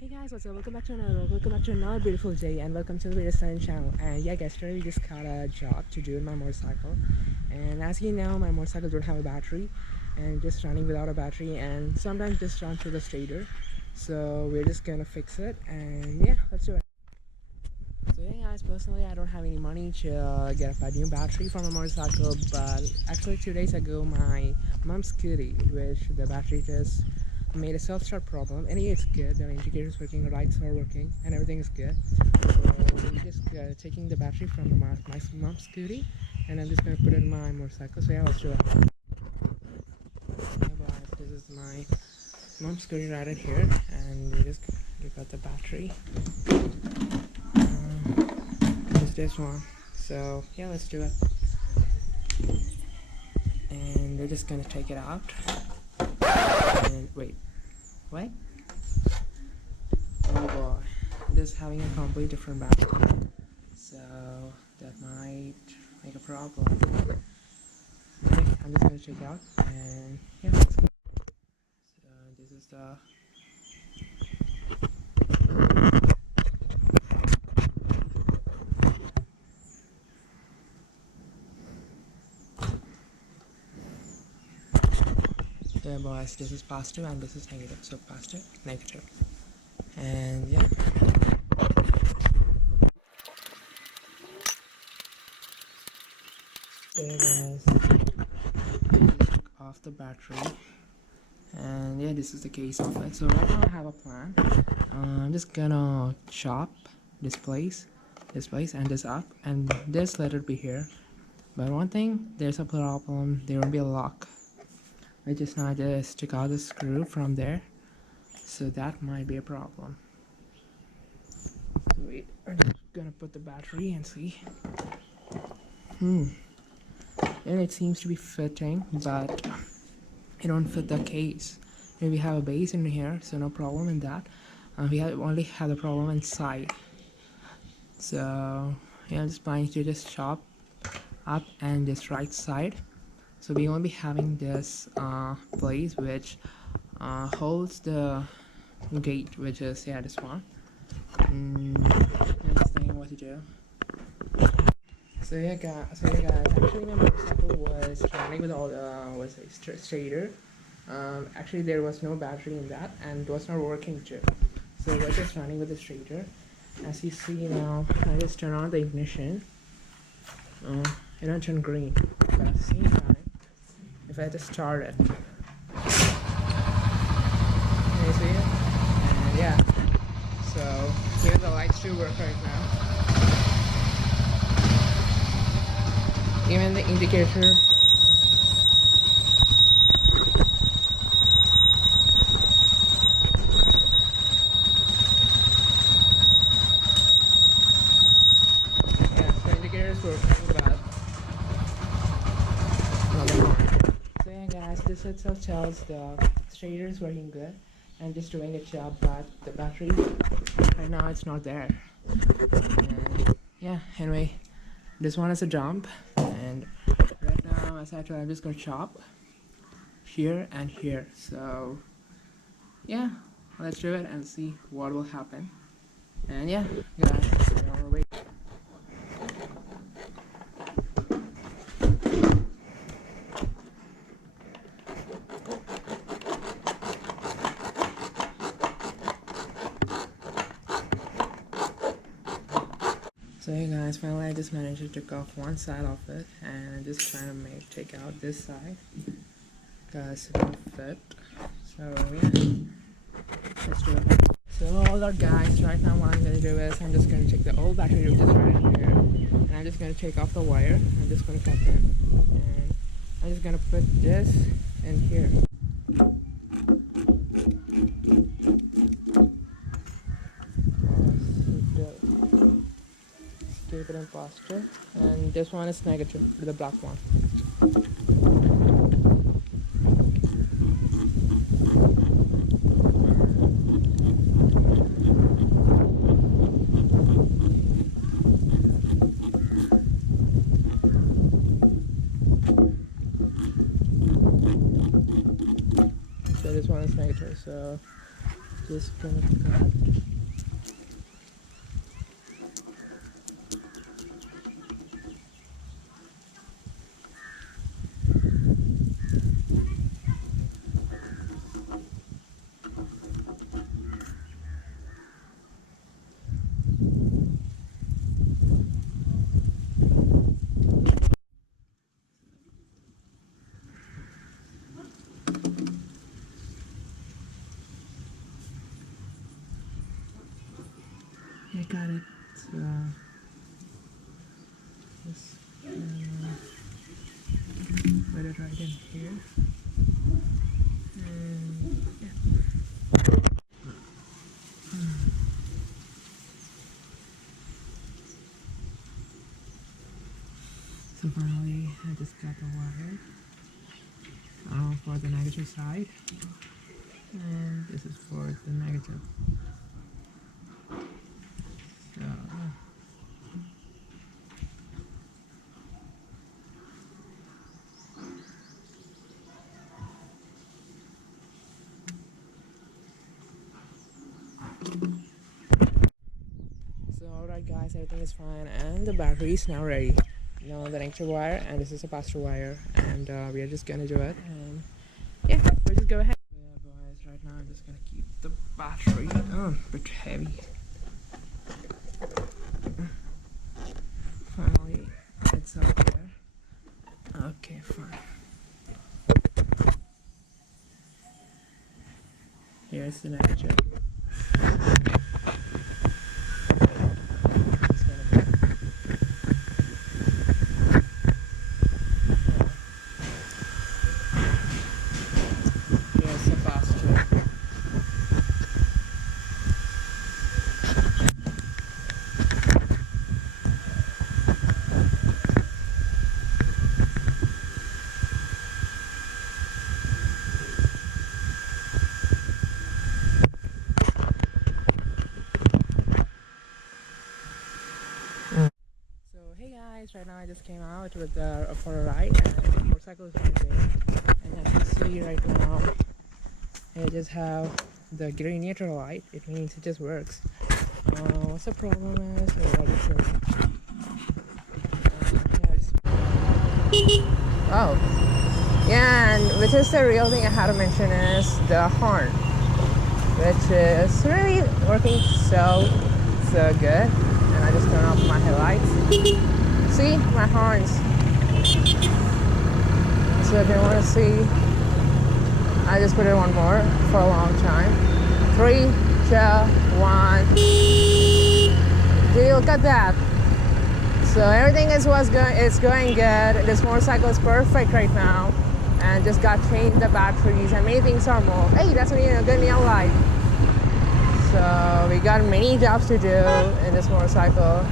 Hey guys, what's up? Welcome back to another beautiful day, and welcome to the Video Science channel. And yeah, guys, today we just got a job to do in my motorcycle. And as you know, my motorcycle don't have a battery, and just running without a battery, and sometimes just run through the stator. So we're just gonna fix it, and yeah, let's do it. So yeah, guys, personally, I don't have any money to get a new battery for my motorcycle, but actually 2 days ago, my mom's scooty, which the battery just made a self-start problem. Anyway, it's good. The indicator is working, the lights are working, and everything is good. So I'm just taking the battery from my mom's scooty, and I'm just gonna put it in my motorcycle. So yeah, let's do it. Hey guys, this is my mom's scooty right here, and we got the battery. Is this one. So yeah, let's do it. And we're just gonna take it out. And wait, what? Oh boy, this is having a completely different battery. So that might make a problem. Okay, I'm just gonna check it out and yeah, let's go. So this is the so boys, this is positive and this is negative. So positive, negative. And yeah. So guys, took off the battery. And yeah, this is the case of it. So right now I have a plan. I'm just gonna chop this place, and this up, and this let it be here. But one thing, there's a problem. There won't be a lock. I just now just took out the screw from there, so that might be a problem. So wait, I'm just gonna put the battery and see. And it seems to be fitting, but it don't fit the case. And we have a base in here, so no problem in that. We only have the problem inside. So yeah, I'm just planning to just chop up and this right side. So we won't be having this place which holds the gate, which is yeah, this one. I'm just thinking what to do. So yeah, guys. Actually, my motorcycle was running with all was a stator. Actually, there was no battery in that, and it was not working too. So it was just running with the stator. As you see now, I just turn on the ignition. It don't turn green, but at the same time, if I just start it, can you see it? And yeah, so here the lights do work right now. Even the indicator. Yeah, so indicators working, but not the one. So yeah, guys, this itself tells the stator is working good and just doing its job, but the battery right now it's not there. And yeah, anyway, this one is a jump, and right now, as I told, I'm just gonna chop here and here. So yeah, let's do it and see what will happen. And yeah, guys, we're on our way. So hey guys, finally I just managed to take off one side of it, and I'm just trying to take out this side because it don't fit. So yeah, let's do it. So hold on guys, right now what I'm gonna do is I'm just gonna take the old battery which is right here, and I'm just gonna take off the wire. I'm just gonna cut them, and I'm just gonna put this in here. Keep it in positive, and this one is negative, the black one. So this one is negative, so just gonna cut. I got it. Just put it right in here. And yeah. So finally, I just got the wire for the negative side, and this is for the negative. So alright guys, everything is fine and the battery is now ready. Now the negative wire and this is a positive wire, and we are just gonna do it, and yeah, we'll just go ahead. Yeah boys, right now I'm just gonna keep the battery a bit heavy. Finally it's up there. Okay, fine. Here's the negative. Right now I just came out with for a ride, and the motorcycle is right there, and as you see right now I just have the green neutral light. It means it just works. What's the problem is, oh yeah, and which is the real thing I had to mention is the horn, which is really working so good, and I just turn off my headlights. See my horns. So if you want to see, I just put it one more for a long time. 3, 2, 1. Do you look at that? So everything is going good. This motorcycle is perfect right now, and just got changed the batteries and many things are more. Hey, that's a good neon light. So we got many jobs to do in this motorcycle.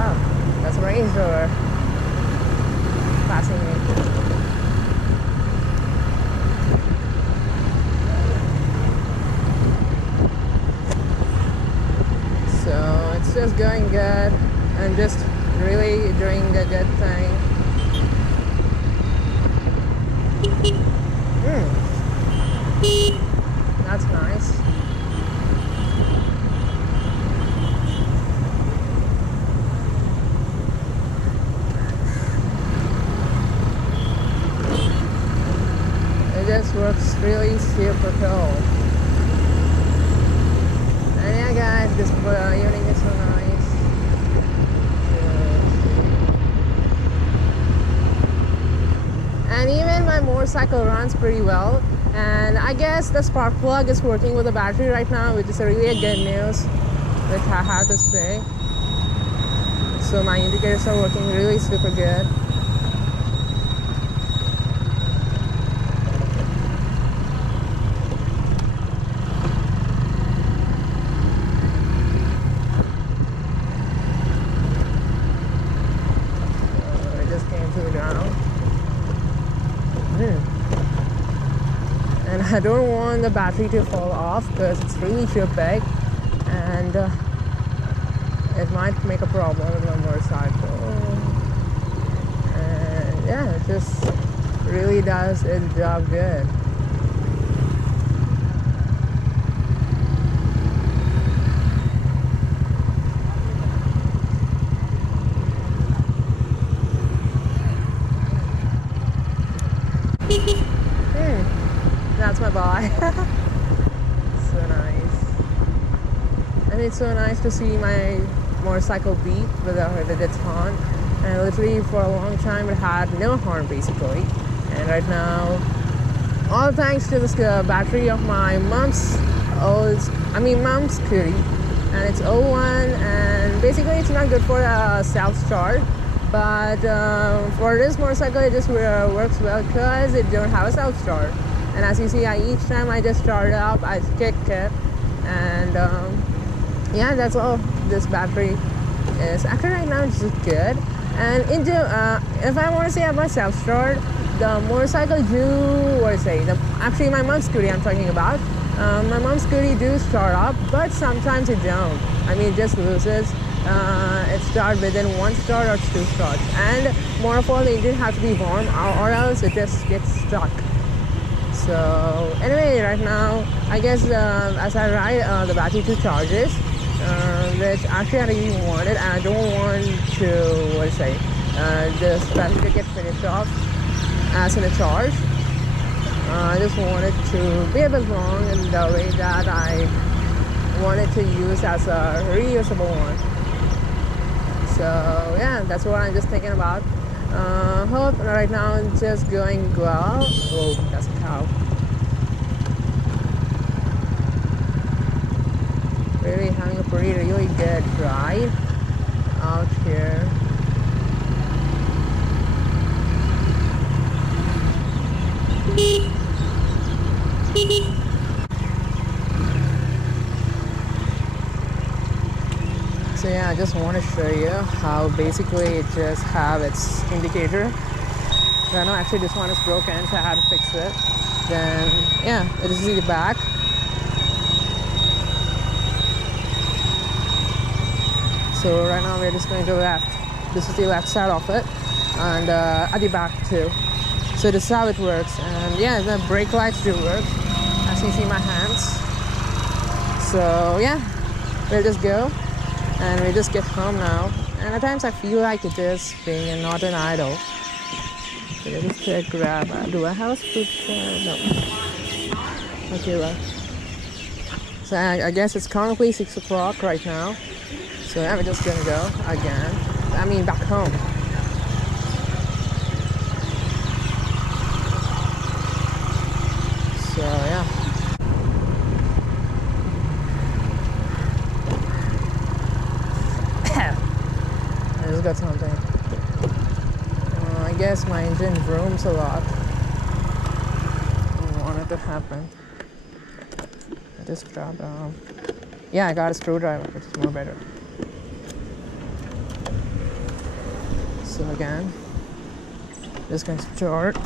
Oh, that's a Range Rover passing me. So it's just going good and just really doing a good thing. That's nice. This works really super cool. And yeah guys, this evening is so nice. And even my motorcycle runs pretty well, and I guess the spark plug is working with the battery right now, which is a really good news, which I have to say. So my indicators are working really super good. And I don't want the battery to fall off because it's really too big, and it might make a problem with my motorcycle. And yeah, it just really does its job good. That's my boy. So nice. And it's so nice to see my motorcycle beep with its horn. And literally for a long time it had no horn basically. And right now, all thanks to this battery of my mom's scooty, and it's O1, and basically it's not good for self-start, but for this motorcycle it just works well because it don't have a self-start. And as you see, each time I just start it up, I kick it, and yeah, that's all this battery is. Actually right now it's just good. And if I want to say about self-start, the motorcycle actually my mom's scooty I'm talking about. My mom's scooty do start up, but sometimes it don't. I mean, it just loses. It starts within one start or two starts. And more of all, the engine has to be warm or else it just gets stuck. So anyway, right now, I guess as I ride the battery to charges, which actually I really wanted, and I don't want to, this battery to get finished off as in a charge. I just wanted to be a bit long in the way that I wanted to use as a reusable one. So yeah, that's what I'm just thinking about. Hope right now it's just going well. Oh, that's a cow. Really having a really good ride out here. So yeah, I just want to show you how basically it just have its indicator. Right now actually this one is broken, so I had to fix it. Then yeah, this is the back. So right now we're just going to the left. This is the left side of it, and at the back too. So this is how it works. And yeah, the brake lights do work, as you see my hands. So yeah, we'll just go and we just get home now. And at times I feel like it is being not an idol. So let us check grab. Do I have a screwdriver? No. Okay, well. So I guess it's currently 6 o'clock right now. So yeah, we're just gonna go again. I mean back home. So yeah. I just got something. I guess my engine vrooms a lot. I don't want it to happen. I just grabbed yeah, I got a screwdriver, which is more better. So again, just going to start.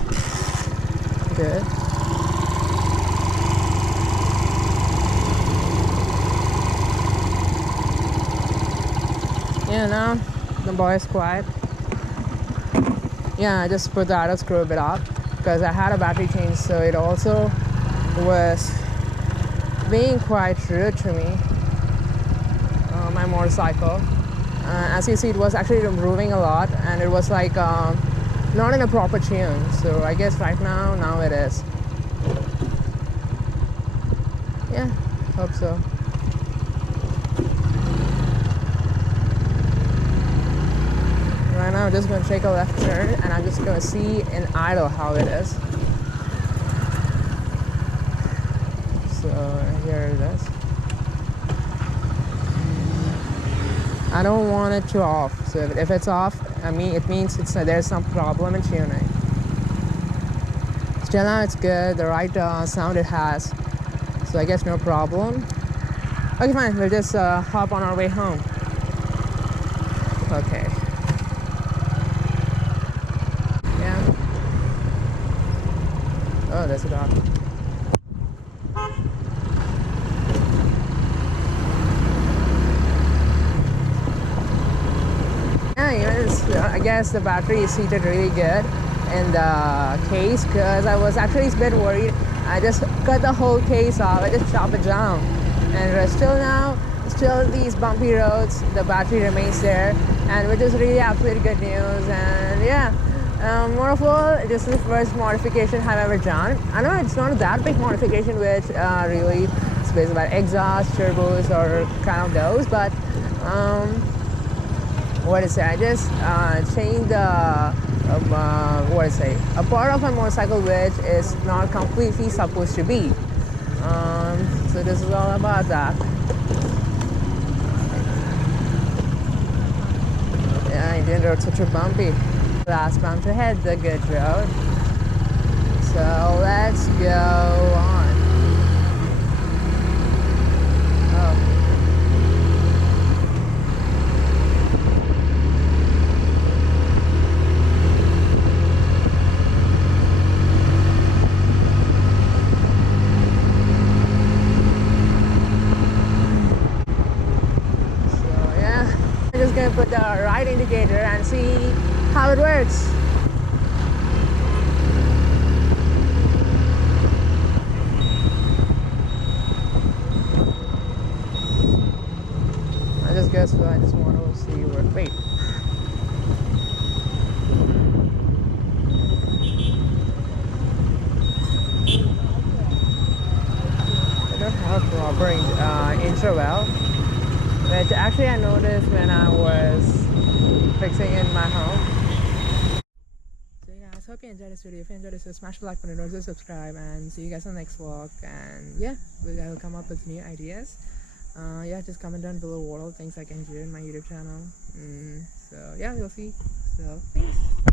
Good. Yeah, now the boy is quiet. Yeah, I just put the idle screw a bit up because I had a battery change, so it also was being quite rude to me, my motorcycle. As you see, it was actually moving a lot, and it was like not in a proper tune. So I guess right now it is. Yeah, hope so. Right now I'm just going to take a left turn, and I'm just going to see in idle how it is. So here it is. I don't want it to off. So if it's off, I mean it means there's some problem in tuning. Still now it's good. The right sound it has. So I guess no problem. Okay, fine. We'll just hop on our way home. Okay. Yeah. Oh, there's a dog. Yeah, I guess the battery is seated really good in the case because I was actually a bit worried. I just cut the whole case off. I just chop it down. And still these bumpy roads, the battery remains there, and which is really absolutely good news. And yeah, More of all, this is the first modification I've ever done. I know it's not that big modification, which really is based about exhaust, turbos, or kind of those, but what is it? I just changed the what is it? A part of my motorcycle which is not completely supposed to be. So this is all about that. Yeah, Indian roads are too bumpy. Last bump to head the good road. So let's go on. Oh. So yeah, I'm just gonna put the right indicator and see how it works. I just guess I just want to see where. Wait. I don't have proper interval, which actually I noticed when I was fixing in my home. So yeah, guys, hope you enjoyed this video. If you enjoyed this, smash the like button, also subscribe, and see you guys on the next vlog. And yeah, I'll come up with new ideas. Yeah, just comment down below what all things I can do in my YouTube channel. So yeah, we'll see. So peace.